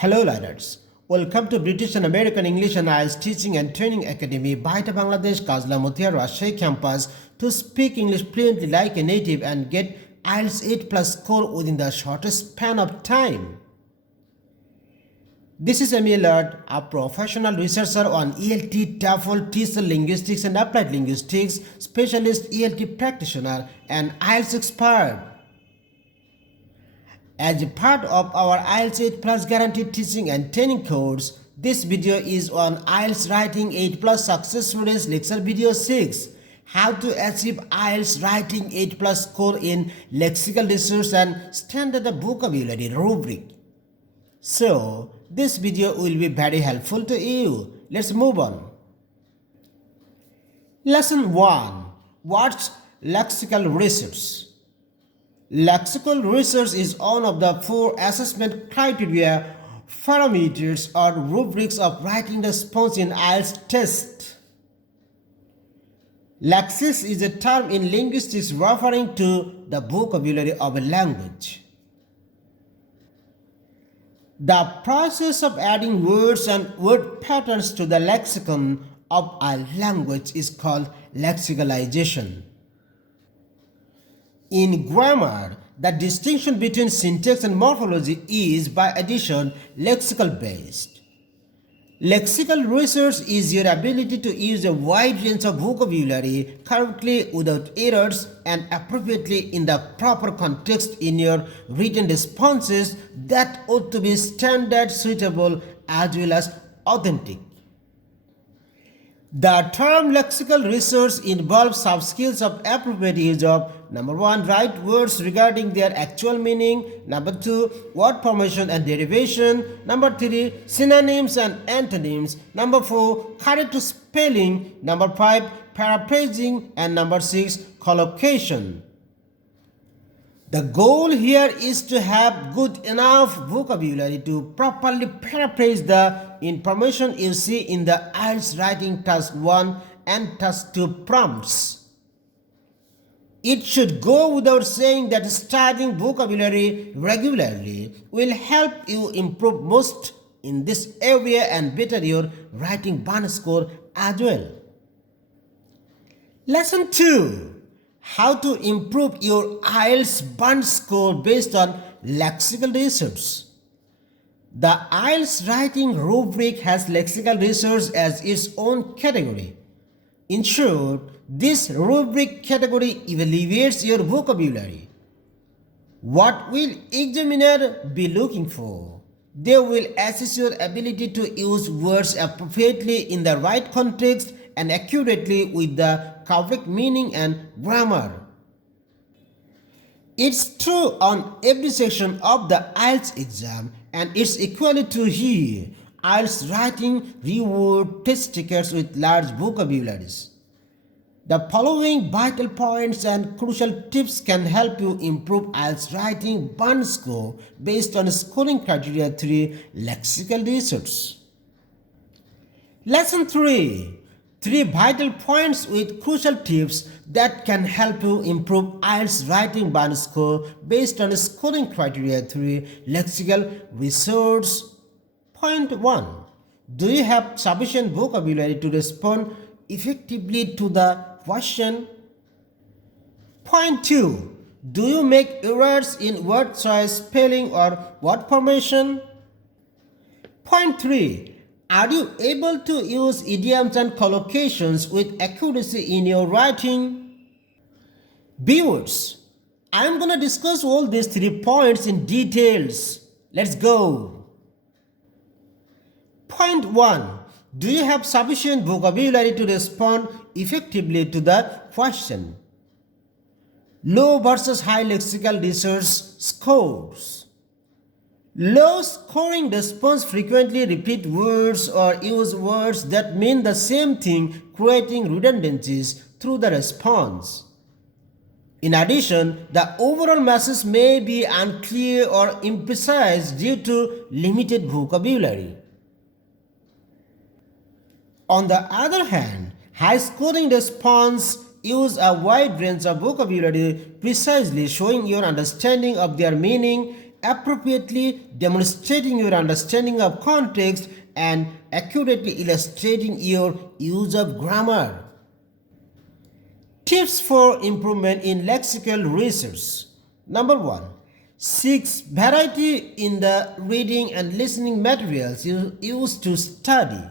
Hello learners, welcome to British and American English and IELTS Teaching and Training Academy BAETTA Bangladesh Kazla Muthiah Rajshahi campus to speak English fluently like a native and get IELTS 8 plus score within the shortest span of time. This is Ielts, a professional researcher on ELT, TOEFL, TESOL linguistics and applied linguistics, specialist ELT practitioner and IELTS expert. As a part of our IELTS 8 Plus guaranteed teaching and training course, this video is on IELTS Writing 8 Plus Success Stories Lecture Video 6, How to Achieve IELTS Writing 8 Plus Score in Lexical Resource and Standard Vocabulary Rubric. So, this video will be very helpful to you. Let's move on. Lesson 1. What's Lexical Resource? Lexical research is one of the 4 assessment criteria, parameters or rubrics of writing response in IELTS test. Lexis is a term in linguistics referring to the vocabulary of a language. The process of adding words and word patterns to the lexicon of a language is called lexicalization. In grammar, the distinction between syntax and morphology is, by addition, lexical based. Lexical research is your ability to use a wide range of vocabulary correctly without errors and appropriately in the proper context in your written responses that ought to be standard, suitable, as well as authentic. The term lexical research involves sub-skills of appropriate use of number 1, right words regarding their actual meaning, number 2, word formation and derivation, number 3, synonyms and antonyms, number 4, correct spelling, number 5, paraphrasing, and number 6, collocation. The goal here is to have good enough vocabulary to properly paraphrase the information you see in the IELTS Writing Task 1 and Task 2 prompts. It should go without saying that studying vocabulary regularly will help you improve most in this area and better your writing band score as well. Lesson 2. How to improve your IELTS band score based on lexical research. The IELTS writing rubric has lexical research as its own category. In short, this rubric category evaluates your vocabulary. What will examiner be looking for? They will assess your ability to use words appropriately in the right context and accurately with the correct meaning and grammar. It's true on every section of the IELTS exam, and it's equally true here. IELTS writing reward test takers with large vocabularies. The following vital points and crucial tips can help you improve IELTS writing band score based on scoring criteria 3 lexical research. Lesson 3. 3 vital points with crucial tips that can help you improve IELTS writing band score based on scoring criteria 3 lexical resource. Point 1. Do you have sufficient vocabulary to respond effectively to the question? Point 2. Do you make errors in word choice, spelling, or word formation? Point 3. Are you able to use idioms and collocations with accuracy in your writing? Viewers, I am going to discuss all these 3 points in details. Let's go. Point 1. Do you have sufficient vocabulary to respond effectively to the question? Low versus high lexical research scores. Low scoring response frequently repeat words or use words that mean the same thing, creating redundancies through the response. In addition, the overall message may be unclear or imprecise due to limited vocabulary. On the other hand, high scoring response use a wide range of vocabulary, precisely showing your understanding of their meaning appropriately demonstrating your understanding of context and accurately illustrating your use of grammar. Tips for improvement in lexical resource. Number 1. Seek variety in the reading and listening materials you use to study.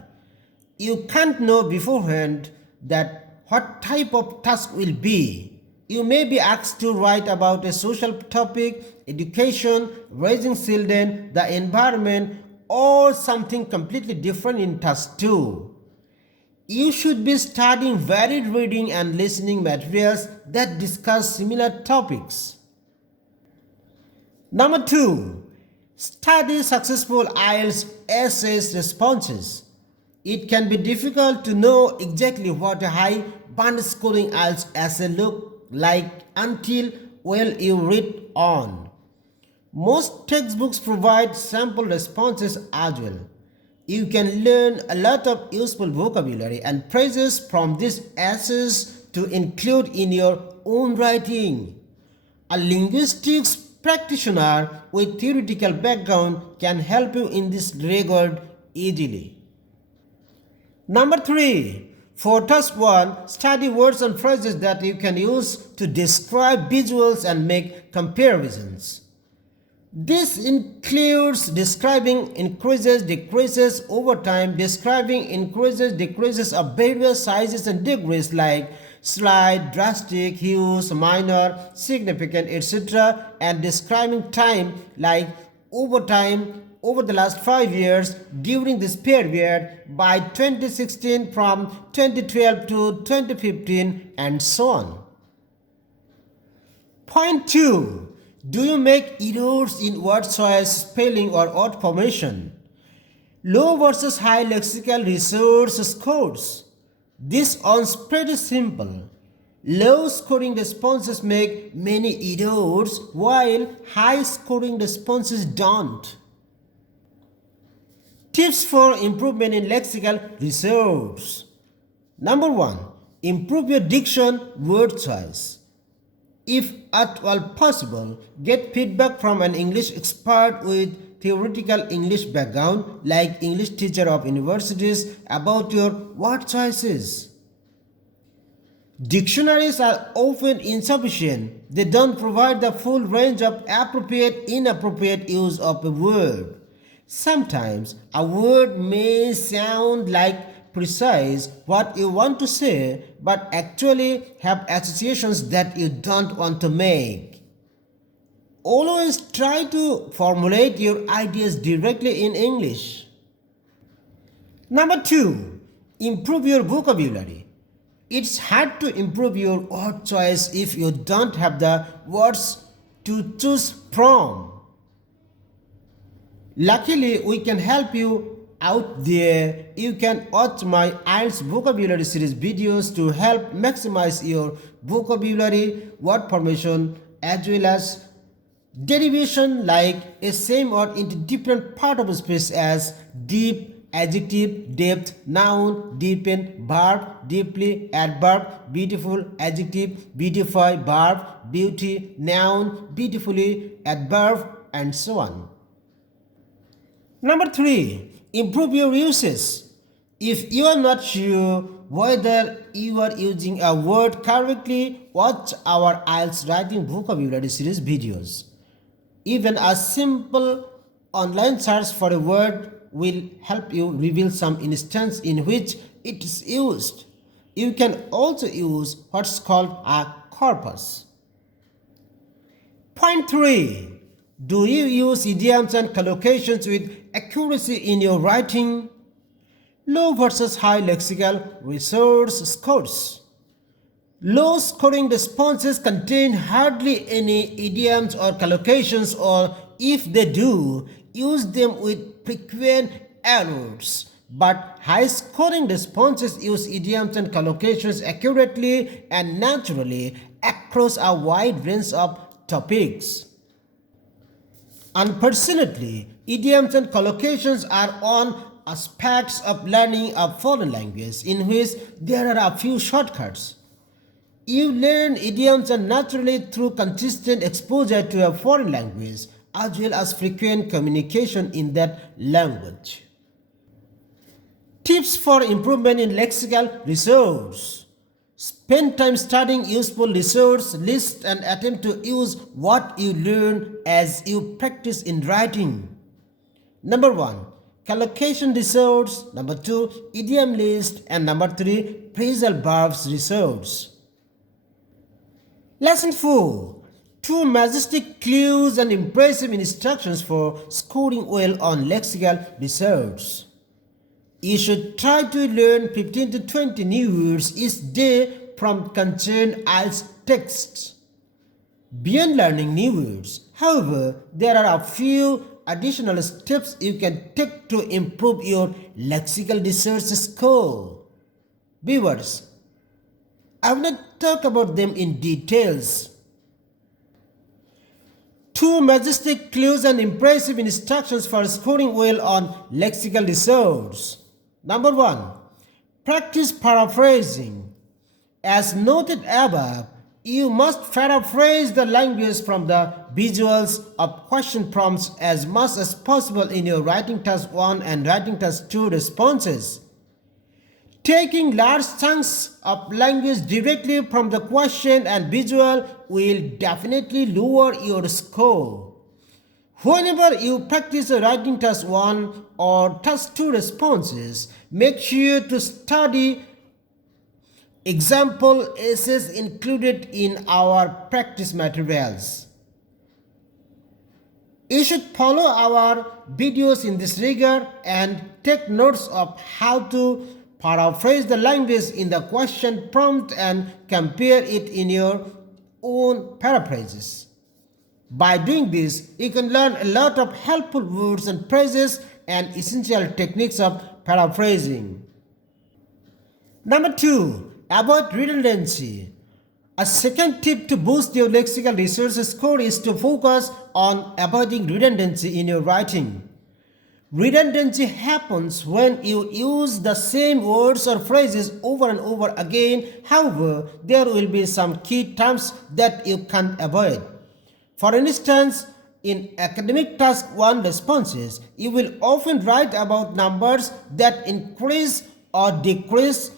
You can't know beforehand that what type of task will be. You may be asked to write about a social topic, education, raising children, the environment, or something completely different in task 2. You should be studying varied reading and listening materials that discuss similar topics. Number 2. Study successful Ielts essays responses. It can be difficult to know exactly what a high band scoring Ielts essay looks like until you read on. Most textbooks provide sample responses as well. You can learn a lot of useful vocabulary and phrases from these essays to include in your own writing. A linguistics practitioner with theoretical background can help you in this regard easily. Number 3. For task 1, study words and phrases that you can use to describe visuals and make comparisons. This includes describing increases, decreases over time, describing increases, decreases of various sizes and degrees like slight, drastic, huge, minor, significant, etc. and describing time like over time, over the last 5 years, during this period, by 2016, from 2012 to 2015, and so on. Point 2. Do you make errors in word choice, spelling, or word formation? Low versus high lexical resource scores. This one's pretty simple. Low scoring responses make many errors, while high scoring responses don't. Tips for improvement in lexical resource. Number 1. Improve your diction, word choice. If at all possible, get feedback from an English expert with theoretical English background like English teacher of universities about your word choices. Dictionaries are often insufficient. They don't provide the full range of appropriate, inappropriate use of a word. Sometimes a word may sound like precise what you want to say, but actually have associations that you don't want to make. Always try to formulate your ideas directly in English. Number 2. Improve your vocabulary. It's hard to improve your word choice if you don't have the words to choose from. Luckily, we can help you out there. You can watch my Ielts vocabulary series videos to help maximize your vocabulary, word formation, as well as derivation, like a same word into different part of speech as deep, adjective, depth, noun, deepen, verb, deeply, adverb, beautiful, adjective, beautify, verb, beauty, noun, beautifully, adverb, and so on. Number 3. Improve your usage. If you are not sure whether you are using a word correctly, watch our Ielts writing vocabulary series videos. Even a simple online search for a word will help you reveal some instance in which it is used. You can also use what's called a corpus. Point 3. Do you use idioms and collocations with accuracy in your writing? Low versus high lexical resource scores. Low scoring responses contain hardly any idioms or collocations, or if they do, use them with frequent errors. But high scoring responses use idioms and collocations accurately and naturally across a wide range of topics. Unfortunately, idioms and collocations are on aspects of learning a foreign language in which there are a few shortcuts. You learn idioms naturally through consistent exposure to a foreign language. as well as frequent communication in that language. Tips for improvement in lexical resource. Spend time studying useful resource lists and attempt to use what you learn as you practice in writing. Number 1. Collocation resource. Number 2. Idiom list. And number 3. Phrasal verbs resource. Lesson 4. 2 majestic clues and impressive instructions for scoring well on lexical resource. You should try to learn 15 to 20 new words each day from concerned Ielts texts. Beyond learning new words, however, there are a few additional steps you can take to improve your lexical research score. Viewers, I will not talk about them in details. 2 majestic clues and impressive instructions for scoring well on lexical resource. Number 1. Practice paraphrasing. As noted above, you must paraphrase the language from the visuals of question prompts as much as possible in your writing task 1 and writing task 2 responses. Taking large chunks of language directly from the question and visual will definitely lower your score. Whenever you practice a writing task 1 or task 2 responses, make sure to study example essays included in our practice materials. You should follow our videos in this regard and take notes of how to paraphrase the language in the question prompt and compare it in your own paraphrases. By doing this, you can learn a lot of helpful words and phrases and essential techniques of paraphrasing. Number 2. Avoid redundancy. A second tip to boost your lexical resource score is to focus on avoiding redundancy in your writing. Redundancy happens when you use the same words or phrases over and over again. However, there will be some key terms that you can't avoid. For instance, in academic task 1 responses, you will often write about numbers that increase or decrease.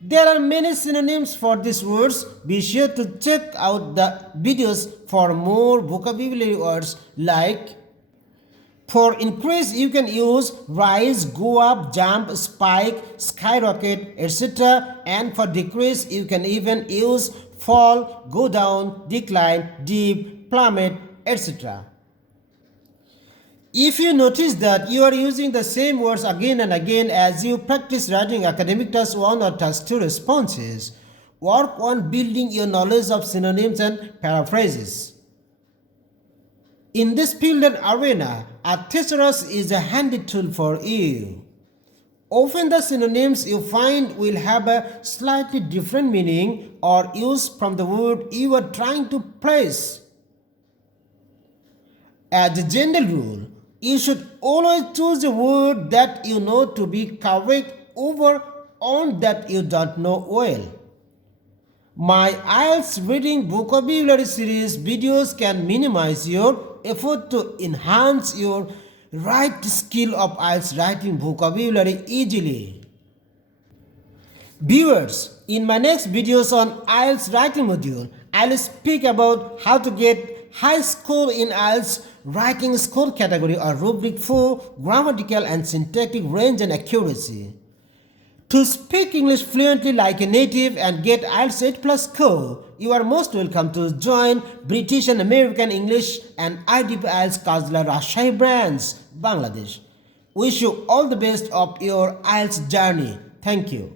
There are many synonyms for these words. Be sure to check out the videos for more vocabulary words like for increase you can use rise, go up, jump, spike, skyrocket, etc. And for decrease you can even use fall, go down, decline, dip, plummet, etc. If you notice that you are using the same words again and again as you practice writing academic task 1 or task 2 responses, work on building your knowledge of synonyms and paraphrases. In this field and arena, a thesaurus is a handy tool for you. Often the synonyms you find will have a slightly different meaning or use from the word you are trying to place. As a general rule, you should always choose a word that you know to be correct over one that you don't know well. My Ielts reading vocabulary series videos can minimize your effort to enhance your right skill of Ielts writing vocabulary easily. Viewers, in my next videos on Ielts writing module, I will speak about how to get high score in Ielts writing score category or rubric 4 grammatical and syntactic range and accuracy. To speak English fluently like a native and get Ielts 8+ score, you are most welcome to join British and American English and IDP Ielts Kajla Rajshahi branch, Bangladesh. Wish you all the best of your Ielts journey. Thank you.